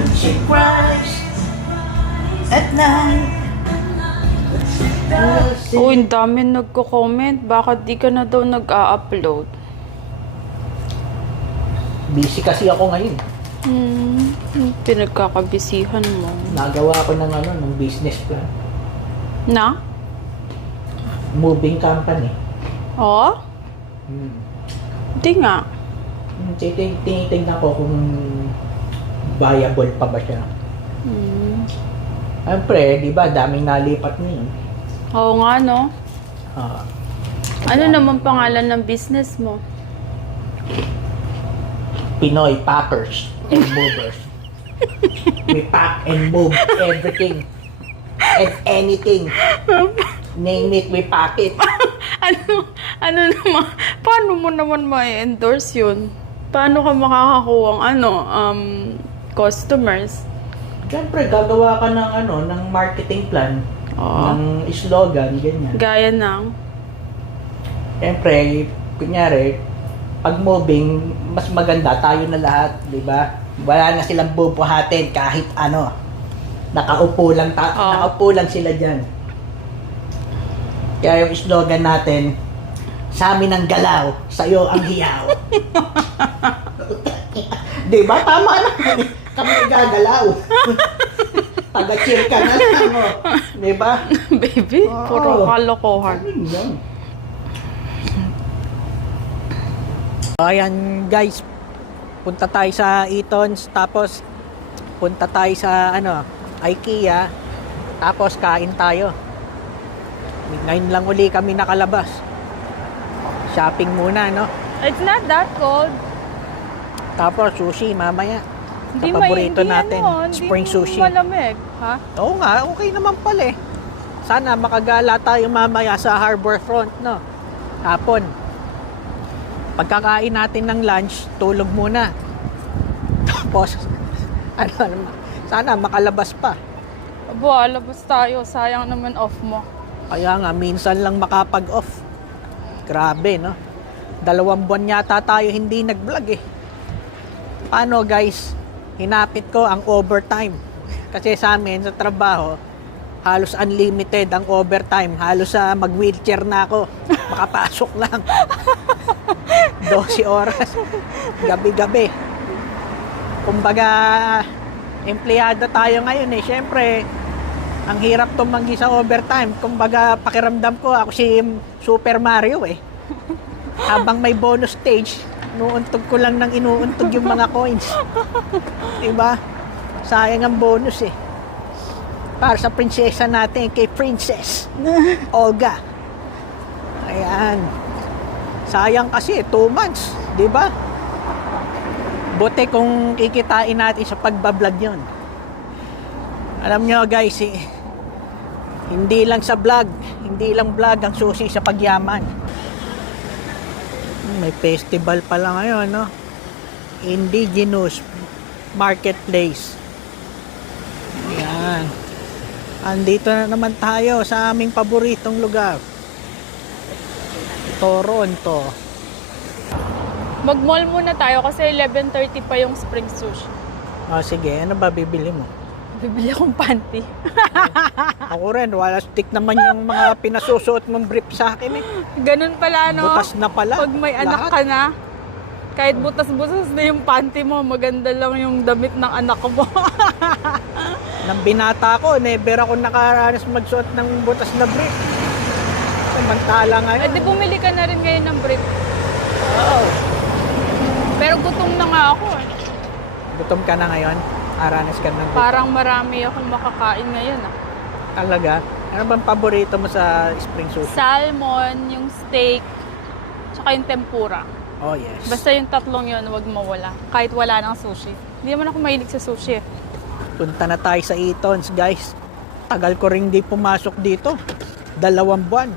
when she cries at night. Oh, ang dami nagko-comment. Bakit di ka na daw nag-a-upload? Busy kasi ako ngayon. Pinagkakabisihan mo. Nagawa ko ng business plan. Na? Moving company. Oo? Hindi nga. Tinitignan ko kung viable pa ba siya. Siyempre, di ba, daming nalipat niyo. Oo nga, no? Ah, Ano naman pangalan ng business mo? Pinoy Packers and Movers. We pack and move everything and anything. Name it, we pack it. Ano naman? Paano mo naman ma-endorse yun? Paano ka makakakuha ng customers? Siyempre, gagawa ka ng marketing plan, ng slogan, ganyan. Gaya ng? Siyempre, kunyari, pag moving, mas maganda tayo na lahat, di ba? Wala na silang bubuhatin kahit ano. Nakaupo lang sila dyan. Kaya yung slogan natin, sa amin ang galaw, sa'yo ang hiyaw. Di ba? Tama na. Kami gagalaw. Taga-chill ka na lang, oh. Di ba? Baby, puro kalokohan. Ayan guys, punta tayo sa Eaton's, tapos punta tayo sa IKEA, tapos kain tayo. Ngayon lang uli kami nakalabas. Shopping muna, no? It's not that cold. Tapos sushi mamaya. Hindi Paborito natin, spring hindi sushi. malamig, ha? Oo nga, okay naman pala eh. Sana makagala tayo mamaya sa harbor front, no? Hapon. Pagkakain natin ng lunch, tulog muna. Tapos, sana makalabas pa. Abo, labas tayo. Sayang naman off mo. Kaya nga, minsan lang makapag-off. Grabe, no? 2 buwan yata tayo hindi nag-vlog eh. Paano guys? Hinapit ko ang overtime. Kasi sa amin, sa trabaho, halos unlimited ang overtime. Halos mag-wheelchair na ako. Makapasok lang. 12 oras. Gabi-gabi. Kumbaga, empleyado tayo ngayon eh. Siyempre, ang hirap tumanggi sa overtime. Kumbaga, pakiramdam ko, ako si Super Mario eh. Habang may bonus stage, inuuntog ko lang ng inuuntog yung mga coins. Diba? Sayang ang bonus eh. Para sa prinsesa natin, kay Princess Olga. Ayan. Sayang kasi, 2 months. Diba? Buti kung kikitain natin sa pagbablog yon. Alam nyo guys, hindi lang sa vlog, hindi lang vlog ang susi sa pagyaman. May festival pala ngayon, no? Indigenous Marketplace. Ayan. Andito na naman tayo sa aming paboritong lugar. Toronto. Mag-mall muna tayo kasi 11:30 pa yung spring sushi. Sige, ano ba bibili mo? Bibili akong panty. Ako rin, wala stick naman yung mga pinasusuot mong brief sa akin eh. Ganun pala, no? Butas na pala. Pag may anak ka na, kahit butas-butas na yung panty mo, maganda lang yung damit ng anak mo. Nang binata ko, never ako nakaranas magsuot ng butas na brief. Samantala ngayon. Eh, di bumili ka na rin ngayon ng brief. Oo. Pero gutom na nga ako. Gutom ka na ngayon? Aranas ka ng brief? Parang marami akong makakain ngayon. Talaga? Ano bang paborito mo sa spring sushi? Salmon, yung steak, tsaka yung tempura. Oh yes. Basta yung tatlong yun, huwag mawala. Kahit wala ng sushi. Hindi naman ako mahilig sa sushi. Punta na tayo sa Eaton's, guys. Tagal ko rin di pumasok dito. 2 buwan.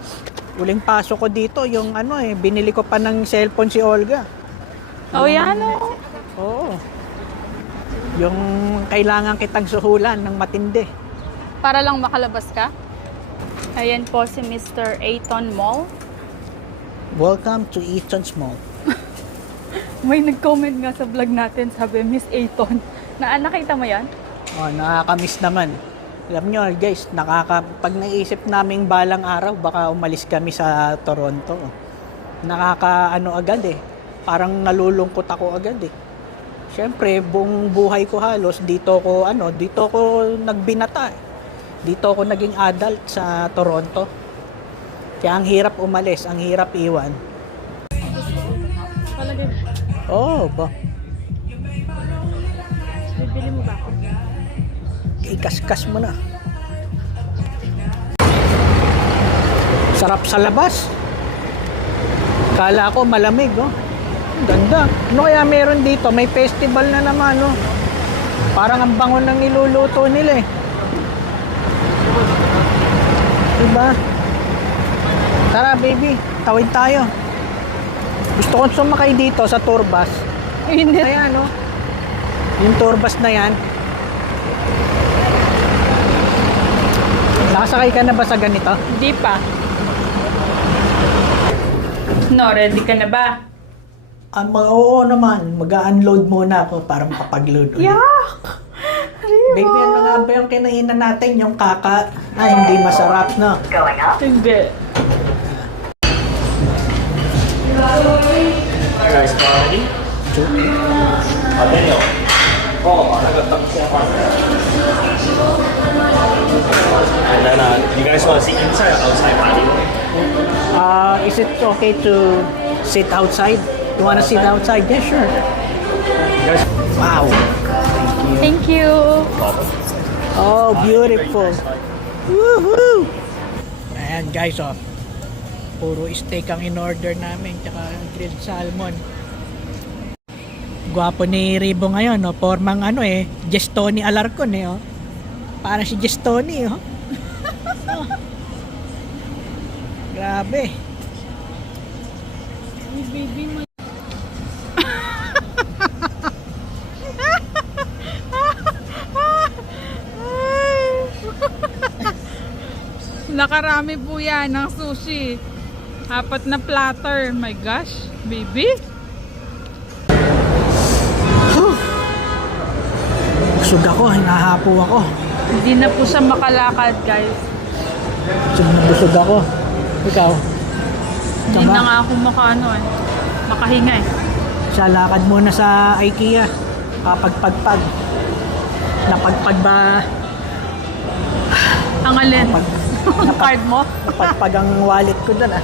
Uling pasok ko dito, yung binili ko pa ng cellphone si Olga. Oh, yan o. Oo. Yung kailangan kitang suhulan ng matindi. Para lang makalabas ka. Ayan po si Mr. Eaton Mall. Welcome to Eaton's Mall. May nag-comment nga sa vlog natin, sabi, Miss Eaton, Nakita mo yan? Oh, nakakamiss naman. Alam nyo guys, pag naisip naming balang araw, baka umalis kami sa Toronto. Nakakaano agad eh. Parang nalulungkot ako agad eh. Siyempre, buong buhay ko halos, dito ko nagbinata eh. Dito ako naging adult sa Toronto. Kaya ang hirap umalis, ang hirap iwan. Palagay mo. Oh, ba? Bibili mo ba ako? Ikaskas mo na. Sarap sa labas. Kala ko malamig, oh. Ganda. Ano kaya meron dito? May festival na naman, oh. Parang ang bango ng niluluto nila, eh. Diba? Tara, baby. Tawid tayo. Gusto kong sumakay dito sa tour bus. Hindi. Ayan, oh. Yung tour bus na yan. Nakasakay ka na ba sa ganito? Hindi pa. No, ready ka na ba? Oo naman. Mag-unload muna ako para makapag-load ulit. Yak! Baby, ano nga ba yung kinainan natin? Yung kaka na hindi masarap, no? Hindi. Guys, ready? And then, you guys want to see inside or outside patio? Is it okay to sit outside? You wanna sit outside? Yeah, sure. You guys, Wow. Thank you. Oh, beautiful. Woohoo! Ayan guys, oh. Puro steak ang in-order namin, tsaka grilled salmon. Gwapo ni Ribo ngayon, no? Formang Gestoni Alarcon, eh, oh. Parang si Gestoni, oh. Oh. Grabe. Ay, baby, nakarami po yan ng sushi. 4 na platter. My gosh, baby. Busog ako, hinahapo ako. Hindi na po siya makalakad, guys. Busog ako. Ikaw? Hindi Tama. na nga ako makahinga eh. Sa lakad muna sa IKEA. Kapagpagpag. Napagpag ba? Ang alin? Ang card mo? Napagpag ang wallet ko doon, ah.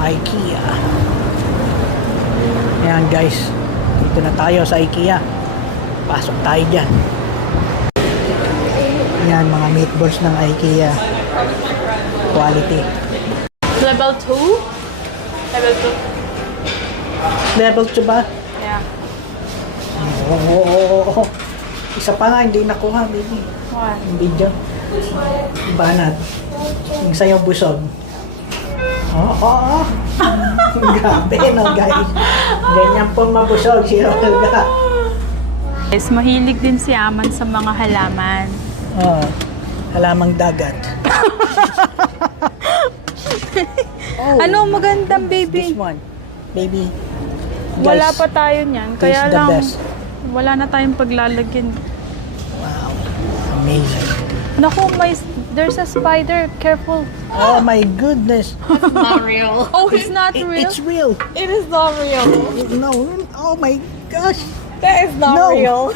IKEA. Ayan guys. Dito na tayo sa IKEA. Pasok tayo dyan. Ayan mga meatballs ng IKEA. Quality. Level 2? Level 2? Level 2 ba? Yeah. Oo. Isa pa nga, hindi nakuha, baby. What? Yung video. Banat. Yung sa'yo busog. Oo. Grabe, no, guys. Ganyan po mabusog si Olga. Guys, mahilig din si Aman sa mga halaman. Oo. Halamang dagat. Oh, Ano magandang this baby? one. Baby. Wala Guys, pa tayo niyan. this Kaya is the lang, best. wala na tayong paglalagyan. Wow. Amazing. Naku, there's a spider. Careful. Oh my goodness. Not real. Oh, it's not real? It's real. It is not real. No. Oh my gosh. That is not No. real.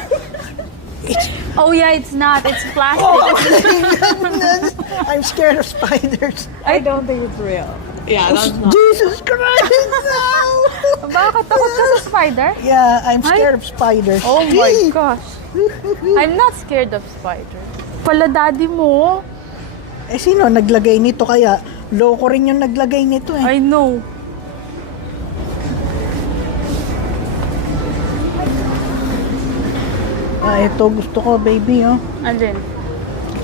It's, Oh yeah, it's not. It's plastic. oh my goodness. I'm scared of spiders. I don't think it's real. Yeah, Jesus Christ. No. Bakit takot ka sa spider? Yeah, I'm scared of spiders. Oh my gosh. I'm not scared of spider. Pala daddy mo. Eh sino naglagay nito kaya? Loko rin yung naglagay nito eh. I know. Ito gusto ko baby oh. Alin?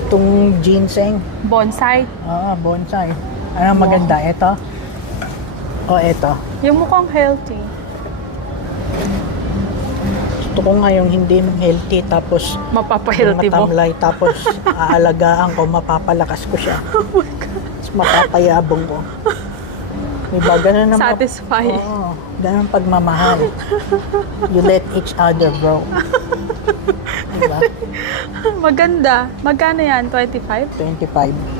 Itong ginseng. Bonsai. Bonsai. Ano maganda? Ito? O ito? Yung mukhang healthy. Gusto ko nga yung hindi healthy tapos Mapapa-healthy mo. matamlay tapos aalagaan ko, mapapalakas ko siya. Oh my God. Tapos mapapayabong ko. Diba? Ganun naman. Satisfy. Oo. Ganun pagmamahal. You let each other grow. Diba? Maganda. Magkano yan? 25? 25.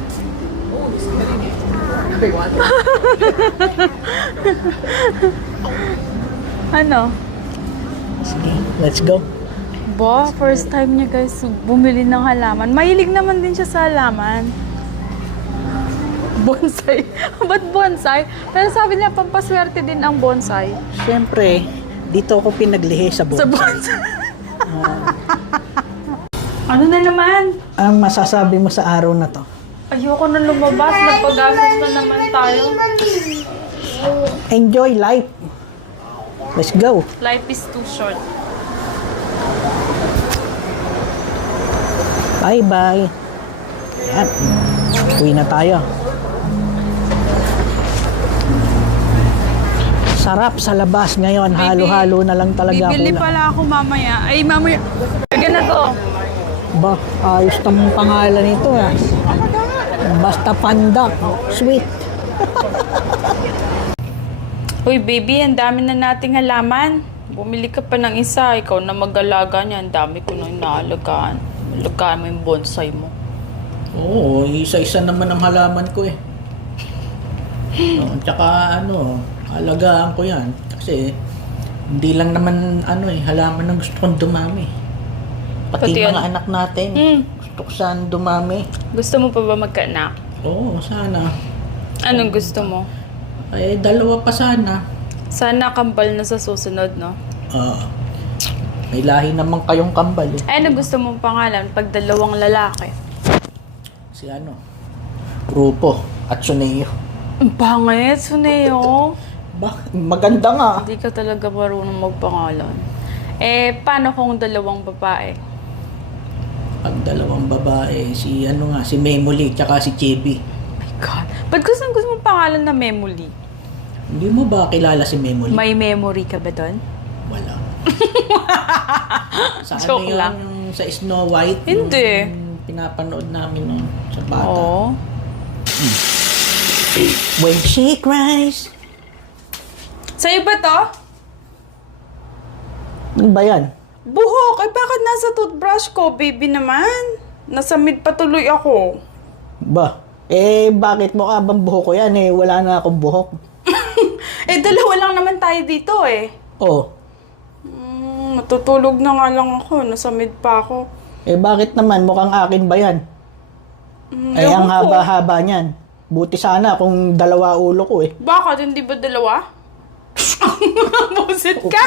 Ano? Sige, let's go. Ba, first time niya guys bumili ng halaman. Mahilig naman din siya sa halaman. Bonsai. Ba't bonsai? Pero sabi niya, pampaswerte din ang bonsai. Siyempre, dito ako pinaglihi sa Sa buhay. bonsai. Ano na naman? Ang masasabi mo sa araw na to? Ayoko na lumabas. Nagpag-asos na naman tayo. Enjoy life. Let's go. Life is too short. Bye-bye. Ayan. Uwi na tayo. Sarap sa labas ngayon. Halo-halo na lang talaga Bibili ako. pala ako mamaya. Ay, mamaya. Kaya na to. Ba, ayos tong pangalan nito ah. Basta Panda. Sweet. Uy, baby, ang dami na nating halaman. Bumili ka pa ng isa. Ikaw na mag-alaga niya. Ang dami ko na inaalagaan. Alagaan mo yung bonsai mo. Oo, isa-isa naman ang halaman ko eh. Tsaka alagaan ko yan. Kasi hindi lang naman halaman na gusto kong dumami. Pati Pati mga anak natin. Gusto ko sana dumami. Gusto mo pa ba magkaanak? Oo, sana. Anong gusto mo? Eh, dalawa pa sana. Sana kambal na sa susunod, no? May lahi naman kayong kambal eh. Ay, ano gusto mong pangalan pag dalawang lalaki? Si Rupo at Suneo. Ang pangit, Suneo. Maganda nga. Hindi ka talaga marunong magpangalan. Eh, paano kung dalawang babae? Pag dalawang babae, si Memoli, tsaka si Chevy. Oh my God. Ba't gusto mong pangalan na Memoli? Hindi mo ba kilala si Memoli? May memory ka ba doon? Wala. Sa Joke lang. yung sa Snow White? Hindi. Yung pinapanood namin sa bata. Oo. When she cries. Sa'yo ba to? Ano ba yan? Buhok. Ay, bakit nasa toothbrush ko, baby naman? Nasa mid patuloy ako. Ba? Bakit mo bang buhok ko yan wala na akong buhok. Dalawa lang naman tayo dito eh. Oh. Natutulog na nga lang ako. Nasa mid pa ako. Bakit naman? Mukhang akin ba yan? Ang ewan ko. haba-haba niyan. Buti sana kung dalawa ulo ko Bakit? Hindi ba dalawa? Busit ka?